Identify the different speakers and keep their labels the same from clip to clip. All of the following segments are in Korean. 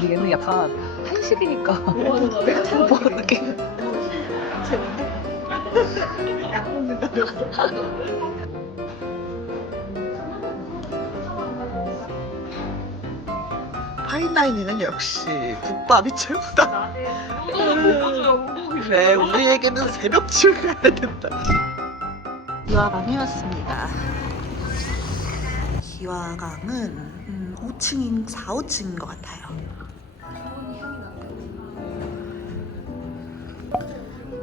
Speaker 1: 근데 얘는 약간 한식이니까
Speaker 2: 뭐약 먹는다고. 파인다이닝은 역시 국밥이 최고다. 그래, 우리에게는 새벽쯤 가야 된다. 기와강에 왔습니다. 기와강은 음, 5층인 4, 5층인 것 같아요.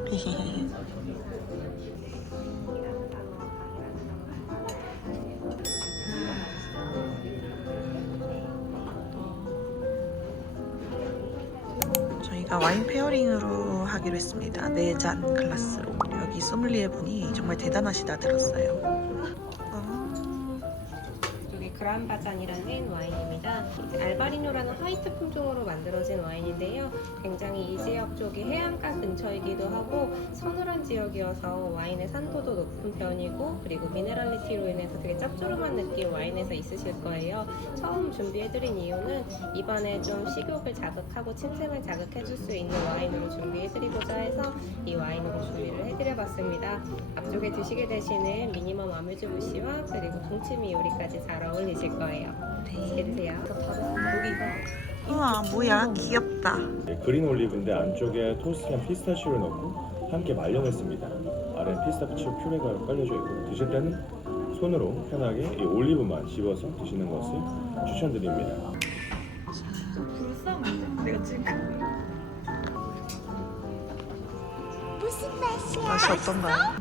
Speaker 2: 저희가 와인 페어링으로 하기로 했습니다. 네잔 클래스로. 여기 소믈리에 분이 정말 대단하시다 들었어요. 어,
Speaker 3: 이쪽에 그란바잔이라는 알바리노라는 화이트 품종으로 만들어진 와인인데요. 굉장히 이 지역 쪽이 해안가 근처이기도 하고 서늘한 지역이어서 와인의 산도도 높은 편이고 그리고 미네랄리티로 인해서 되게 짭조름한 느낌 와인에서 있으실 거예요. 처음 준비해드린 이유는 입안에 좀 식욕을 자극하고 침샘을 자극해줄 수 있는 와인으로 준비해드리고자 해서 이 와인으로 준비를 해드려봤습니다. 앞쪽에 드시게 되시는 미니멈 아뮤즈 부시와 그리고 동치미 요리까지 잘 어울리실 거예요. 맛있게 드세요. 고기가
Speaker 2: 우와, 뭐야, 귀엽다.
Speaker 4: 네, 그린 올리브인데 안쪽에 토스트한 피스타치오를 넣고 함께 말려냈습니다. 아래 피스타치오 퓨레가 깔려져 있고 드실 때는 손으로 편하게 이 올리브만 씹어서 드시는 것을 추천드립니다.
Speaker 2: 내가 지금 맛이 어떤가요?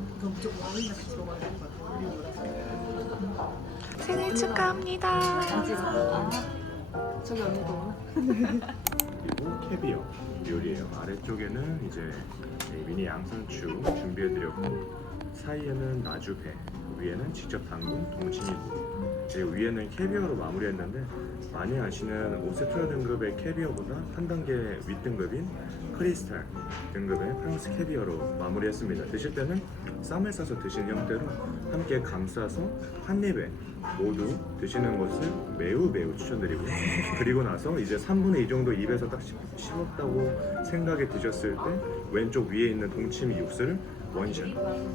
Speaker 2: 생일 축하합니다.
Speaker 1: 저기 언니도
Speaker 4: 그리고 캐비어 요리예요. 아래쪽에는 이제 이 미니 양상추 준비해드렸고 사이에는 나주배, 위에는 직접 담근 동치미국 그리고 위에는 캐비어로 마무리했는데 많이 아시는 오세트라 등급의 캐비어보다 한 단계 윗등급인 크리스탈 등급의 프랑스 캐비어로 마무리했습니다. 드실 때는 쌈을 싸서 드시는 형태로 함께 감싸서 한 입에 모두 드시는 것을 매우 매우 추천드리고요. 그리고 나서 이제 3분의 2 정도 입에서 딱 씹- 씹었다고 생각이 드셨을 때 왼쪽 위에 있는 동치미 육수를 원샷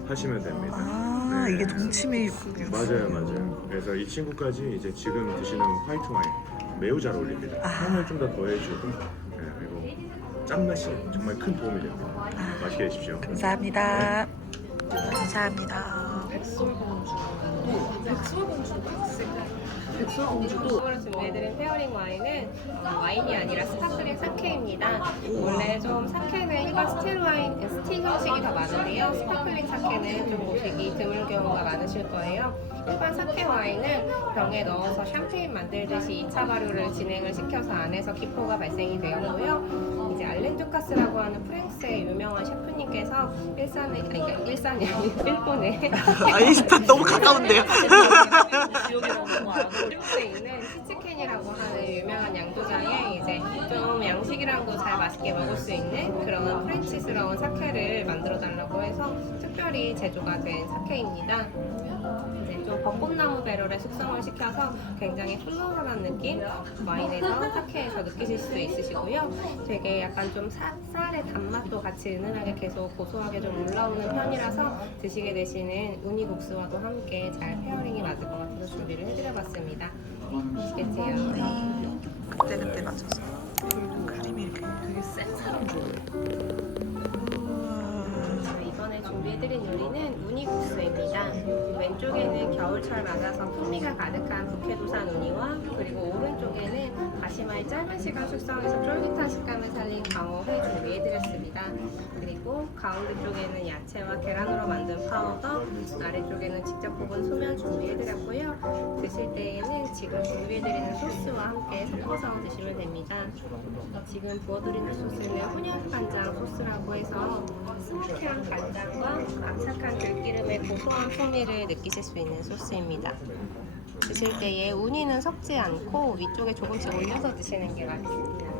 Speaker 4: 하시면 됩니다.
Speaker 2: 아,
Speaker 4: 네.
Speaker 2: 이게 동치미
Speaker 4: 맞아요, 맞아요. 그래서 이 친구까지 이제 지금 드시는 화이트 와인 매우 잘 어울립니다.
Speaker 2: 아.
Speaker 4: 향을 좀 더 더해주고 네, 그리고 짠맛이 정말 큰 도움이 됩니다. 맛있게 드십시오.
Speaker 2: 감사합니다. 감사합니다.
Speaker 3: 백설공주 로 준비해드린 페어링 와인은 어, 와인이 아니라 스파클링 사케입니다. 원래 좀 사케는 일반 스틸 와인, 스틸 형식이 더 많은데요. 스파클링 사케는 좀 보시기 드물 경우가 많으실 거예요. 일반 사케 와인은 병에 넣어서 샴페인 만들듯이 2차 발효를 진행을 시켜서 안에서 기포가 발생이 되었고요. 이제 알렌 두카스라고 하는 프랑스의 유명한 셰프님께서 일산에, 아니 그러니까 일산이 아니고 일본에
Speaker 2: 아, 일단 너무 가까운데요.
Speaker 3: 미국에 있는 시츠켄이라고 하는 유명한 양조장에 이제 좀 양식이랑도 잘 맛있게 먹을 수 있는 그런 프렌치스러운 사케를 만들어 달라고 해서 특별히 제조가 된 사케입니다. 이제 좀 벚꽃나무 배럴에 숙성을 시켜서 굉장히 플로럴한 느낌 와인에서 사케에서 느끼실 수 있으시고요. 되게 약간 좀 사, 쌀의 단맛도 같이 은은하게 계속 고소하게 좀 올라오는 편이라서 드시게 되시는 우니국수와도 함께 잘 페어링이 맞을 것 같아서 준비를 해드려봤습니다. 맛있게 드세요.
Speaker 2: 그때 그때 맞춰서 크림이 이렇게
Speaker 1: 되게 센 사람 좋아해
Speaker 3: 자, 이번에 준비해드린 요리는 우니국수입니다. 왼쪽에는 겨울철 맞아서 풍미가 가득한 북해도산 우니와 그리고 오른쪽에는 다시마의 짧은 시간 숙성해서 쫄깃한 식감을 살린 광어회 준비해드렸습니다. 그리고 가운데 쪽에는 야채와 계란으로 만든 파우더, 아래쪽에는 직접 볶은 소면 준비해드렸고요. 드실 때에는 지금 준비해드리는 소스와 함께 섞어서 드시면 됩니다. 지금 부어드리는 소스는 훈연 간장 소스라고 해서 스모키한 간장과 압착한 들기름의 고소한 풍미를 느끼실 수 있는 소스입니다. 드실 때에 우니는 섞지 않고 위쪽에 조금씩 올려서 드시는 게 맛있습니다.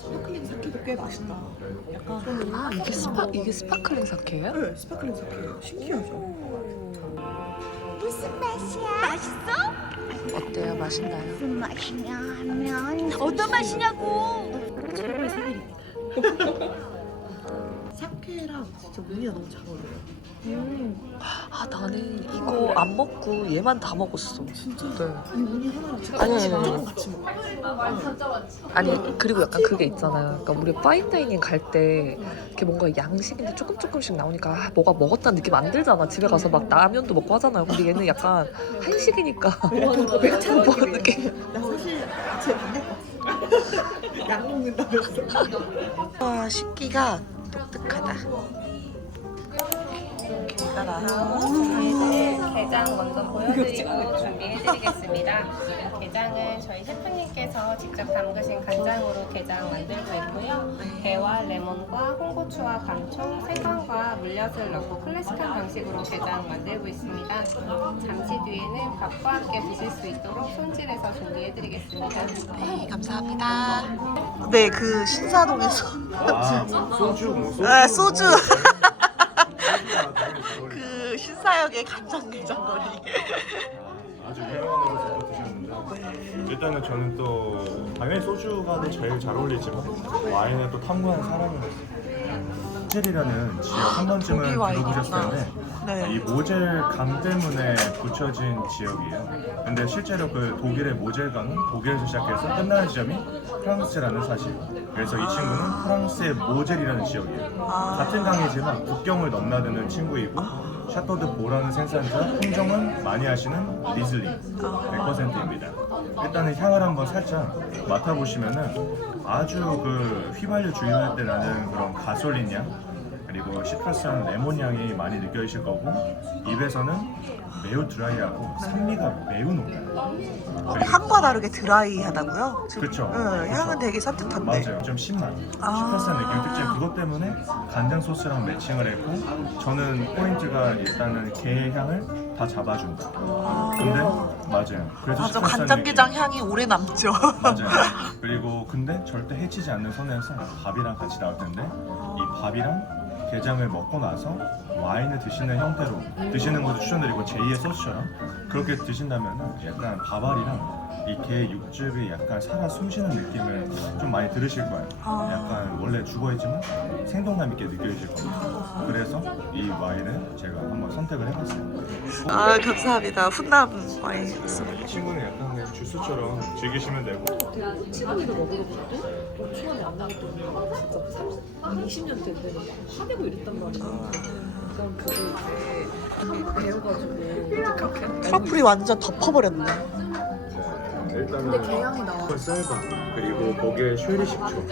Speaker 2: 스파클링 사케도 꽤 맛있다. 약간
Speaker 1: 아 이게 스파 이게 스파클링 사케예요?
Speaker 2: 네, 스파클링 사케 신기하죠?
Speaker 5: 무슨 맛이야? 맛있어?
Speaker 2: 어때요? 맛있나요?
Speaker 5: 무슨 맛이냐 하면 어떤 맛이냐고.
Speaker 2: 사케랑 진짜 무늬가 너무 잘 어울려요. 아 나는 이거 안 먹고 얘만 다 먹었어. 진짜? 네.
Speaker 6: 아니 무늬 하나랑 제가
Speaker 2: 아니, 아니, 아니.
Speaker 6: 무조건 같이 먹어.
Speaker 2: 아니 그리고 약간 그게 있잖아요. 그러니까 우리 파인다이닝 갈 때 이렇게 뭔가 양식인데 조금 조금씩 나오니까 아, 뭐가 먹었다는 느낌 안 들잖아. 집에 가서 막 라면도 먹고 하잖아요. 근데 얘는 약간 한식이니까
Speaker 6: 차는
Speaker 2: 뭐.
Speaker 6: 느낌. 나 사실 제 반대였어. 약 먹는다면서.
Speaker 2: 와 식기가 독특하다.
Speaker 3: 저희는 게장 먼저 보여드리고 준비해드리겠습니다. 게장은 저희 셰프님께서 직접 담그신 간장으로 게장 만들고 있고요. 배와 레몬과 홍고추와 감초, 생강과 물엿을 넣고 클래식한 방식으로 게장 만들고 있습니다. 잠시 뒤에는 밥과 함께 드실 수 있도록 손질해서 준비해드리겠습니다.
Speaker 2: 네 감사합니다. 네 그 신사동에서
Speaker 4: 아, 뭐 소주 뭐 소주.
Speaker 2: 아, 소주. 신사역의 간장게장거리.
Speaker 4: 아주 유명한 곳에서 또 드셨는데 일단은 저는 또 당연히 소주가 또 제일 잘 어울리지만 와인을 또 탐구하는 사람이라서 모젤이라는 지역 한 번쯤은
Speaker 2: 와인이구나.
Speaker 4: 들어보셨을 텐데
Speaker 2: 네.
Speaker 4: 이 모젤 강 때문에 붙여진 지역이에요. 근데 실제로 그 독일의 모젤 강은 독일에서 시작해서 끝나는 지점이 프랑스라는 사실. 그래서 이 친구는 프랑스의 모젤이라는 지역이에요. 같은 강이지만 국경을 넘나드는 친구이고 샤토드 보라는 생산자 품종은 많이 하시는 리즐리 100%입니다. 일단은 향을 한번 살짝 맡아보시면은 아주 그 휘발유 주유할 때 나는 그런 가솔린 향 그리고 시트러스한 레몬 향이 많이 느껴지실 거고 입에서는 매우 드라이하고 산미가 매우 높아요. 그리고
Speaker 2: 향과 다르게 드라이하다고요? 지금-
Speaker 4: 그쵸.
Speaker 2: 응,
Speaker 4: 그쵸.
Speaker 2: 향은 되게 산뜻한데.
Speaker 4: 맞아요. 좀 신맛.
Speaker 2: 아.
Speaker 4: 시트러스한 느낌 특징 그것 때문에 간장 소스랑 매칭을 했고 저는 포인트가 일단은 게의 향을 다 잡아준다. 근데 맞아요. 그래서
Speaker 2: 맞아
Speaker 4: 시트러스한
Speaker 2: 간장게장 향이 오래 남죠.
Speaker 4: 맞아요. 그리고 근데 절대 해치지 않는 선에서 밥이랑 같이 나올 텐데 이 밥이랑 게장을 먹고 나서 와인을 드시는 형태로 드시는 것도 추천드리고 제2의 소스처럼 그렇게 드신다면 약간 밥알이랑 이게 육즙이 약간 살아 숨쉬는 느낌을 좀 많이 들으실 거예요.
Speaker 2: 아.
Speaker 4: 약간 원래 죽어 있지만 생동감 있게 느껴지실 거예요. 그래서 이 와인을 제가 한번 선택을 해봤어요.
Speaker 2: 아 감사합니다. 훈남 와인
Speaker 4: 이 친구는 약간 그냥 주스처럼 즐기시면 되고
Speaker 6: 치고기를 먹으러 가도 노초안에 안 나왔더니 진짜 30, 20년 됐는데 막 화내고 이랬단 말이야. 그럼 그게 이제 배워가지고
Speaker 2: 트러플이 완전 덮어버렸네.
Speaker 4: 자, 일단은
Speaker 6: 나와.
Speaker 4: 쌀밥 그리고 거기에 쉐리 식초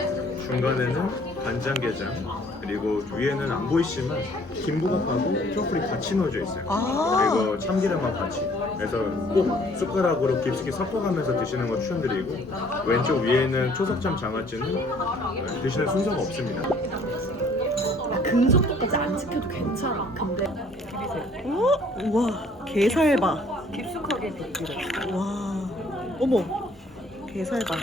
Speaker 4: 중간에는 간장게장 그리고 위에는 안 보이시지만 김부각하고 트러플이 같이 넣어져 있어요
Speaker 2: 아.
Speaker 4: 그리고 참기름하고 같이 그래서 꼭 숟가락으로 깊숙이 섞어가면서 드시는 거 추천드리고 왼쪽 위에는 초석점 장아찌는 네, 드시는 순서가 없습니다
Speaker 6: 그 정도까지 안 지켜도 괜찮아. 근데
Speaker 2: 어? 우와 게살바.
Speaker 6: 깊숙하게 느끼래.
Speaker 2: 와 어머 게살바.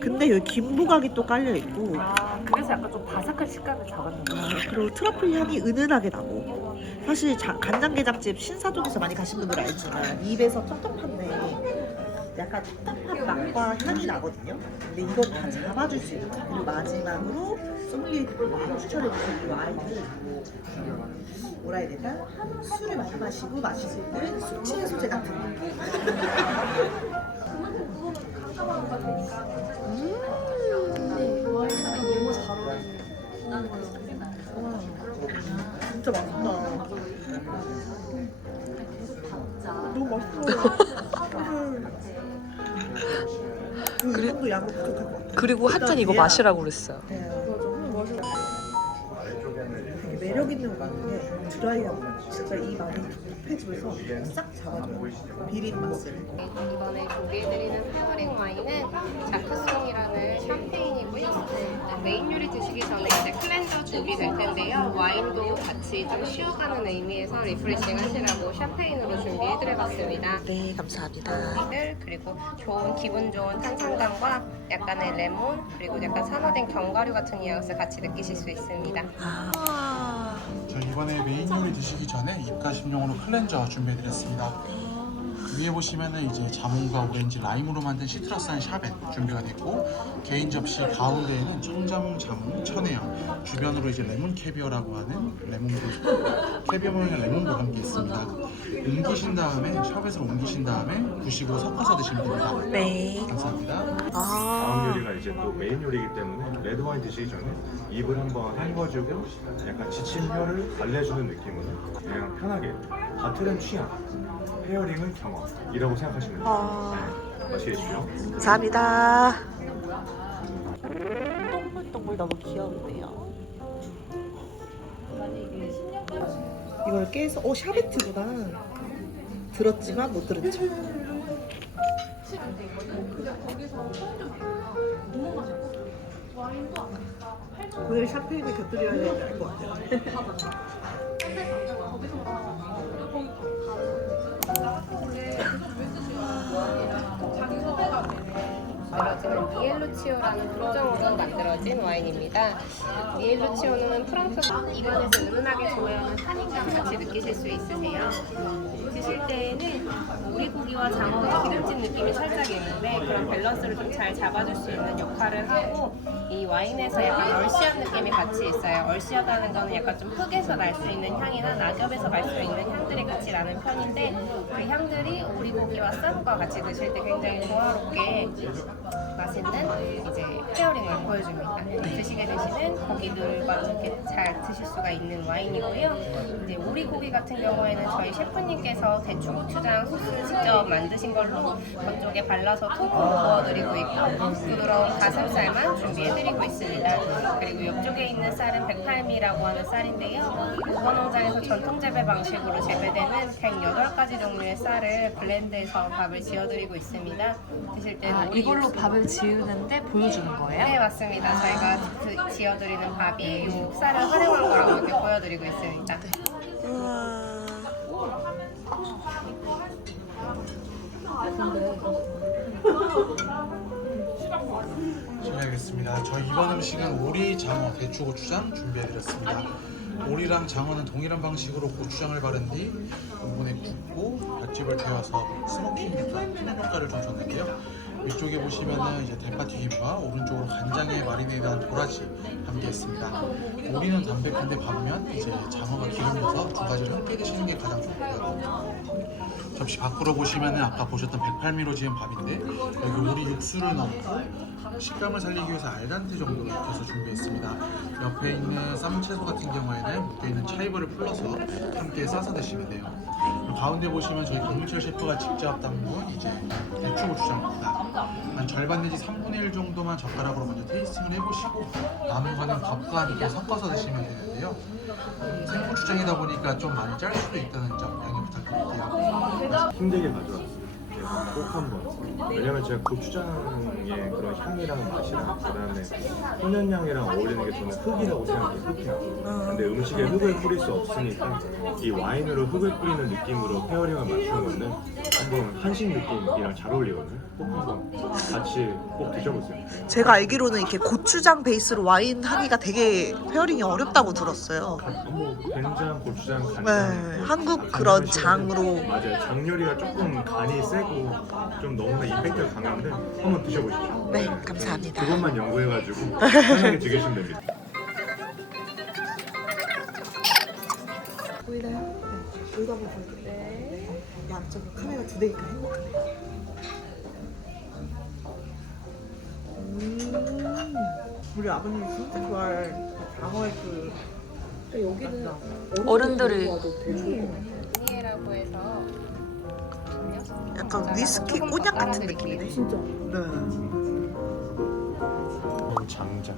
Speaker 2: 근데 여기 김부각이 또 깔려 있고.
Speaker 6: 아 그래서 약간 좀 바삭한 식감을 잡았는데.
Speaker 2: 아, 그리고 트러플 향이 은은하게 나고. 사실 자- 간장게장집 신사동에서 많이 가신 분들 알지만 입에서 텁텁한데 약간 텁텁한 맛과 향이 나거든요. 근데 이건 다 잡아줄 수 있는 그리고 마지막으로 소믈리에분이 추천해주신 이 와인은 뭐라 해야 되나 술을 많이 마시고 마시실 때 숙취 해소제 같은 느낌 진짜 맛있다. 너무 맛있어. 그 정도 양은 부족할 것 같아.
Speaker 7: 그리고 하여튼 이거. 마시라고 그랬어요.
Speaker 2: 되게 매력 있는 것 같은 게 드라이하고 진짜 이 많이 텁텁해지면서 싹 잡아줘요. 비린 맛을.
Speaker 3: 이번에 준비해드리는 페어링 와인은 자크송이라는 샴페인이고요. 메인 요리 드시기 전에 이제 클렌저 준비될 텐데요. 와인도 같이 좀 쉬어가는 의미에서 리프레싱 하시라고 샴페인으로 준비해드려봤습니다.
Speaker 2: 네, 감사합니다.
Speaker 3: 그리고 좋은 기분 좋은 탄산감과 약간의 레몬 그리고 약간 산화된 견과류 같은 뉘앙스 같이 느끼실 수 있습니다.
Speaker 2: 아,
Speaker 4: 저 이번에
Speaker 7: 이번에 메인 요리 드시기 전에 입가심용으로 클렌저 준비해드렸습니다. 위에 보시면은 이제 자몽과 오렌지, 라임으로 만든 시트러스한 샤벳 준비가 됐고 개인 접시 가운데에는 청자몽, 자몽, 천혜향 주변으로 이제 레몬 캐비어라고 하는 레몬도 캐비어 모양의 레몬도 함께 있습니다. 옮기신 다음에 샤벳을 옮기신 다음에 부시고 섞어서 드시면 됩니다.
Speaker 2: 네.
Speaker 7: 감사합니다.
Speaker 4: 다음
Speaker 2: 아.
Speaker 4: 요리가 이제 또 메인 요리이기 때문에 레드 와인 드시기 전에 입을 한번 헹궈주고 약간 지친 혀를 달래주는 느낌으로 그냥 편하게 바틀은 취향, 페어링은 경험이라고 생각하시면 돼요.
Speaker 2: 아.
Speaker 4: 네, 맛있겠죠?
Speaker 2: 감사합니다. 동글동글 너무 귀여운데요. 이걸 깨서 어 샤베트구나. 들었지만 못 들은 척. 오 늘 샴페인을 곁들여야 알것 같아요.
Speaker 3: 루치오라는 품종으로 만들어진 와인입니다. 미엘 루치오는 프랑스 입안에서 은은하게 조여오는 산인감 같이 느끼실 수 있으세요. 드실 때에는 오리고기와 장어의 기름진 느낌이 살짝 있는데 그런 밸런스를 좀 잘 잡아줄 수 있는 역할을 하고 이 와인에서 약간 얼씨한 느낌이 같이 있어요. 얼씨하다는 거는 약간 좀 흙에서 날 수 있는 향이나 낙엽에서 날 수 있는 향들이 같이 나는 편인데 그 향들이 오리고기와 쌈과 같이 드실 때 굉장히 조화롭게 맛있는 이제 페어링을 보여줍니다. 드시게 되시는 고기들과 이렇게 잘 드실 수가 있는 와인이고요. 이제 오리고기 같은 경우에는 저희 셰프님께서 대추 고추장 소스 직접 만드신 걸로 건쪽에 발라서 통으로 구워드리고 있고 부드러운 가슴살만 준비해드리고 있습니다. 그리고 옆쪽에 있는 쌀은 108미라고 하는 쌀인데요. 우거농장에서 전통 재배 방식으로 재배되는 108가지 종류의 쌀을 블렌드해서 밥을 지어드리고 있습니다. 드실 때는
Speaker 1: 아,
Speaker 3: 오리
Speaker 1: 이걸로
Speaker 3: 육수-
Speaker 1: 밥을 지 으는데 보여주는 거예요?
Speaker 3: 네 맞습니다. 저희가 그 지어드리는 밥이 이 쌀을 활용한 거라고 이렇게 보여드리고 있습니다.
Speaker 7: 실례하겠습니다. 저희 이번 음식은 오리, 장어, 대추 고추장 준비해드렸습니다. 오리랑 장어는 동일한 방식으로 고추장을 바른 뒤 오븐에 굽고 갓집을 데워서 스모킹과 푸른 효과를 좀 줬는데요. 위쪽에 보시면은 이제 대파튀김과 오른쪽으로 간장에 마리네이드한 도라지 함께 있습니다. 오리는 담백한데 반면 이제 장어가 기름져서 두 가지를 함께 드시는 게 가장 좋고요. 접시 밖으로 보시면은 아까 보셨던 108미로 지은 밥인데 여기 오리 육수를 넣고 식감을 살리기 위해서 알단테 정도로 익혀서 준비했습니다. 옆에 있는 쌈채소 같은 경우에는 묶여 있는 차이버를 풀러서 함께 싸서 드시면 돼요. 가운데 보시면 저희 강민철 셰프가 직접 담근 이제 대추고추장입니다. 한 절반 내지 3분의 1 정도만 젓가락으로 먼저 테이스팅을 해보시고 남은 거는 밥과 함께 섞어서 드시면 되는데요. 생고추장이다 보니까 좀 많이 짤 수도 있다는 점 양해 부탁드릴게요.
Speaker 4: 힘들게 가져왔어요. 네, 꼭 한번. 왜냐면 제가 고추장 의 그런 향이랑 맛이랑 그다음에 훈연향이랑 어울리는 게 저는 흙이라고 생각해요. 흙향. 근데 음식에 흙을 뿌릴 수 없으니까 이 와인으로 흙을 뿌리는 느낌으로 페어링을 맞추는 거는 한번 한식 느낌이랑 잘 어울리거든요. 꼭 한번 같이 꼭 드셔보세요.
Speaker 2: 제가 알기로는 이렇게 고추장 베이스로 와인 하기가 되게 페어링이 어렵다고 들었어요.
Speaker 4: 뭐 된장, 고추장, 간장.
Speaker 2: 네, 한국 그런 장으로.
Speaker 4: 맞아요. 장 요리가 조금 간이 세고 좀 너무나 임팩트가 강한데 한번 드셔보십시오.
Speaker 2: 네, 감사합니다.
Speaker 4: 그것만 연구해가지고 편하게 즐기시면 됩니다.
Speaker 2: 보이나요? 네. 여기도 한번 보여드릴게요. 네. 양쪽으로 카메라 두 대니까 행복하네. 음, 우리 아버님이 진짜 좋아할 장어의 그
Speaker 6: 여기는
Speaker 1: 어른들이
Speaker 3: 니에라고 해서
Speaker 2: 약간 위스키 꼬냑 같은 느낌이네.
Speaker 6: 진짜
Speaker 2: 네.
Speaker 4: 장작.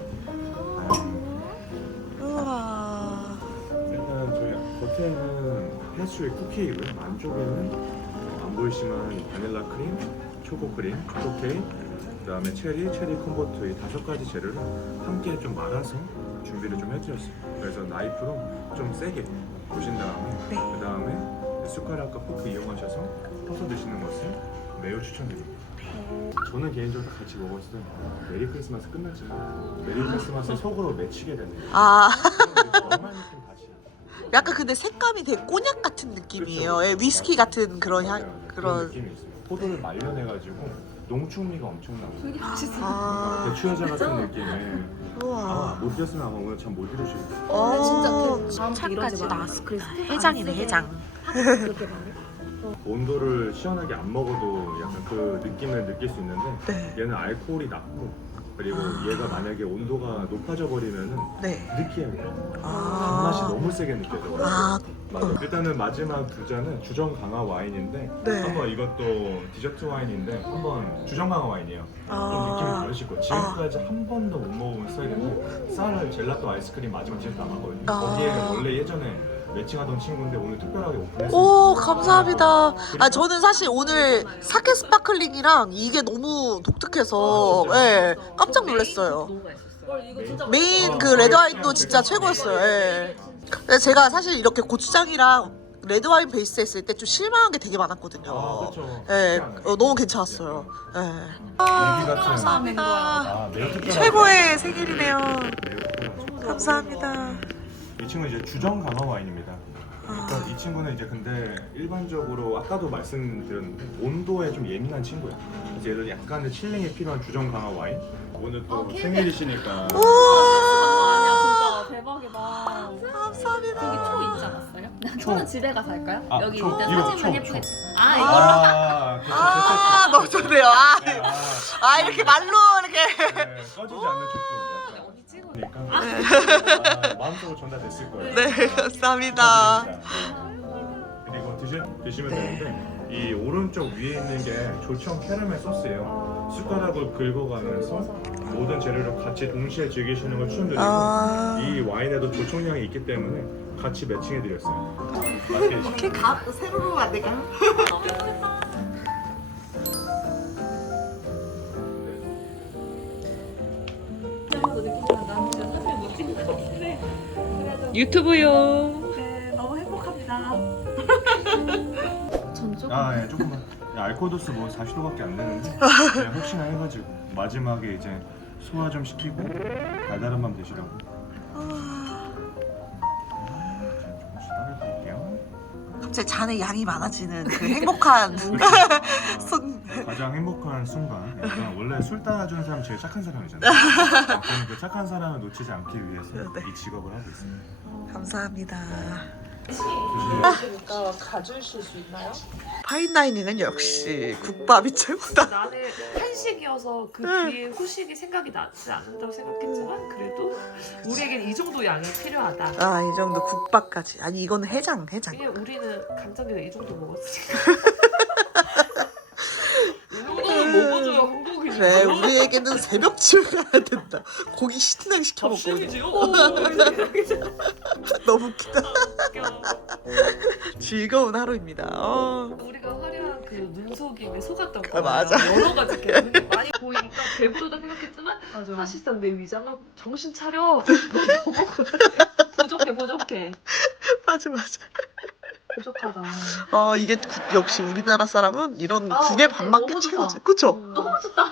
Speaker 2: 우와.
Speaker 4: 일단 저희 겉에는 패스트리 쿠키이고요. 안쪽에는 어, 안 보이시면 바닐라 크림, 초코 크림, 초코 케이크, 그다음에 체리, 체리 콤보트 이 다섯 가지 재료를 함께 좀 말아서 준비를 좀 해주셨어요. 그래서 나이프로 좀 세게 보신 다음에
Speaker 2: 네.
Speaker 4: 그다음에 숟가락과 포크 이용하셔서 퍼서 드시는 것을 매우 추천드립니다. 저는 개인적으로 같이 먹었을 때 메리 크리스마스 끝났지만 메리 크리스마스 속으로 맺히게 되는 거예요.
Speaker 2: 아. 약간 근데 색감이 되게 꼬냑 같은 느낌이에요. 예, 위스키 같은 그런 향
Speaker 4: 맞아요. 그런
Speaker 2: 그런
Speaker 4: 느낌이 있어요. 포도를 말려내 가지고 농축미가 엄청나고
Speaker 6: 되게 맛있어.
Speaker 2: 아
Speaker 4: 대추여자 같은 느낌에
Speaker 2: 우와.
Speaker 4: 아마 못 드셨으면 아마 오늘 참못 이루실 거예요.
Speaker 2: 어,
Speaker 6: 차까지 나왔어.
Speaker 2: 그래서 해장이네 해장.
Speaker 6: 그렇게 말해?
Speaker 4: 온도를 시원하게 안 먹어도 약간 그 느낌을 느낄 수 있는데
Speaker 2: 네.
Speaker 4: 얘는 알코올이 낮고 그리고 얘가 만약에 온도가 높아져 버리면은
Speaker 2: 네.
Speaker 4: 느끼해요.
Speaker 2: 아.
Speaker 4: 단맛이 너무 세게 느껴져요.
Speaker 2: 아,
Speaker 4: 맞아. 일단은 마지막 두 잔은 주정 강화 와인인데
Speaker 2: 네.
Speaker 4: 한번 이것도 디저트 와인인데 한번 주정 강화 와인이에요. 좀 느낌이
Speaker 2: 아.
Speaker 4: 거예요. 지금까지 한 번도 못 먹어본 스타일인데 쌀 젤라또 아이스크림 마지막 디저트 남았거든요.
Speaker 2: 아.
Speaker 4: 거기에 원래 예전에 매칭하던 친구인데 오늘 특별하게 오픈했어요.
Speaker 2: 오 감사합니다. 아 저는 사실 오늘 사케 스파클링이랑 이게 너무 독특해서
Speaker 4: 아,
Speaker 2: 예 깜짝 놀랐어요. 메인 그 레드 와인도 진짜 최고였어요. 예. 근데 제가 사실 이렇게 고추장이랑 레드 와인 베이스 했을 때 좀 실망한 게 되게 많았거든요.
Speaker 4: 아, 그렇죠.
Speaker 2: 예, 어, 너무 괜찮았어요. 예.
Speaker 4: 얘기 같은
Speaker 2: 감사합니다.
Speaker 4: 아, 매우
Speaker 2: 최고의 생일이네요.
Speaker 4: 매우 특별한
Speaker 2: 감사합니다.
Speaker 4: 이 친구는 이제 주정 강화 와인입니다.
Speaker 2: 아.
Speaker 4: 그러니까 이 친구는 이제 근데 일반적으로 아까도 말씀드렸는데 온도에 좀 예민한 친구야. 그래서 얘를 약간의 칠링이 필요한 주정 강화 와인. 오늘 또 생일이시니까
Speaker 2: 오,
Speaker 6: 아니야 진짜 대박이다.
Speaker 2: 감사합니다.
Speaker 8: 여기 초 있지 않았어요? 초는 집에 가서 할까요?
Speaker 4: 아,
Speaker 8: 여기
Speaker 4: 초,
Speaker 8: 일단
Speaker 4: 이거
Speaker 8: 사진만
Speaker 4: 초,
Speaker 8: 예쁘게
Speaker 4: 초.
Speaker 8: 찍. 아 이거
Speaker 4: 아, 그쵸,
Speaker 2: 아 너무 좋네요. 아,
Speaker 4: 그쵸. 아,
Speaker 2: 아 이렇게 말로 이렇게.
Speaker 4: 네, 꺼지지 않는 촛불. 그러니까 아, 마음속으로 전달됐을 거예요.
Speaker 2: 네 감사합니다.
Speaker 4: 그리고 드시, 드시면
Speaker 2: 네.
Speaker 4: 되는데 이 오른쪽 위에 있는 게 조청 캐러멜 소스예요. 숟가락을 긁어가면서 모든 재료를 같이 동시에 즐기시는 걸 추천드리고
Speaker 2: 아.
Speaker 4: 이 와인에도 조청량이 있기 때문에 같이 매칭해드렸어요. 맛있게.
Speaker 2: 이렇게 가 세로로 안 될까?
Speaker 1: 유튜브요.
Speaker 6: 네 너무 행복합니다.
Speaker 8: 전쪽.
Speaker 4: 아, 예, 조금만. 야, 알코올 도수 뭐 40도밖에 안 되는데 그냥 혹시나 해가지고 마지막에 이제 소화 좀 시키고 달달한 밤 드시라고. 조금씩 따라드릴게요.
Speaker 2: 갑자기 잔에 양이 많아지는 그 행복한 손.
Speaker 4: 가장 행복한 순간. 약간 원래 술 따라주는 사람 제일 착한 사람이잖아요. 저는 그 착한 사람을 놓치지 않기 위해서
Speaker 2: 네.
Speaker 4: 이 직업을 하고 있습니다.
Speaker 2: 감사합니다.
Speaker 6: 그러니까 가주실 수 있나요?
Speaker 2: 파인다이닝은 역시 국밥이 최고다.
Speaker 6: 나는 한식이어서 그
Speaker 2: 응.
Speaker 6: 뒤에 후식이 생각이 나지 않는다고 생각했지만 그래도 우리에겐 이 정도 양이 필요하다.
Speaker 2: 아 이 정도 국밥까지. 아니 이거는 해장 해장.
Speaker 6: 왜냐면 우리는 간장게장 이 정도 먹었으니까. 먹어줘야 한국이지.
Speaker 2: 그래 우리에게는 새벽쯤 가야 된다. 고기 시트냉 시켜 먹고. 너무 웃기다. 즐거운 하루입니다. 어.
Speaker 6: 우리가 화려한 그 눈속임에 속았던
Speaker 2: 아,
Speaker 6: 거야.
Speaker 2: 맞아.
Speaker 6: 여러 가지 이렇게 많이 보이니까 배부르다 생각했지만 사실상 내 위장은 정신 차려. 부족해 부족해
Speaker 2: 맞아 맞아.
Speaker 6: 부족하다.
Speaker 2: 아 이게 국- 역시 우리나라 사람은 이런
Speaker 6: 아,
Speaker 2: 국에
Speaker 6: 근데
Speaker 2: 밥만 게
Speaker 6: 너무. 좋다.
Speaker 2: 그쵸?
Speaker 6: 너무 좋다.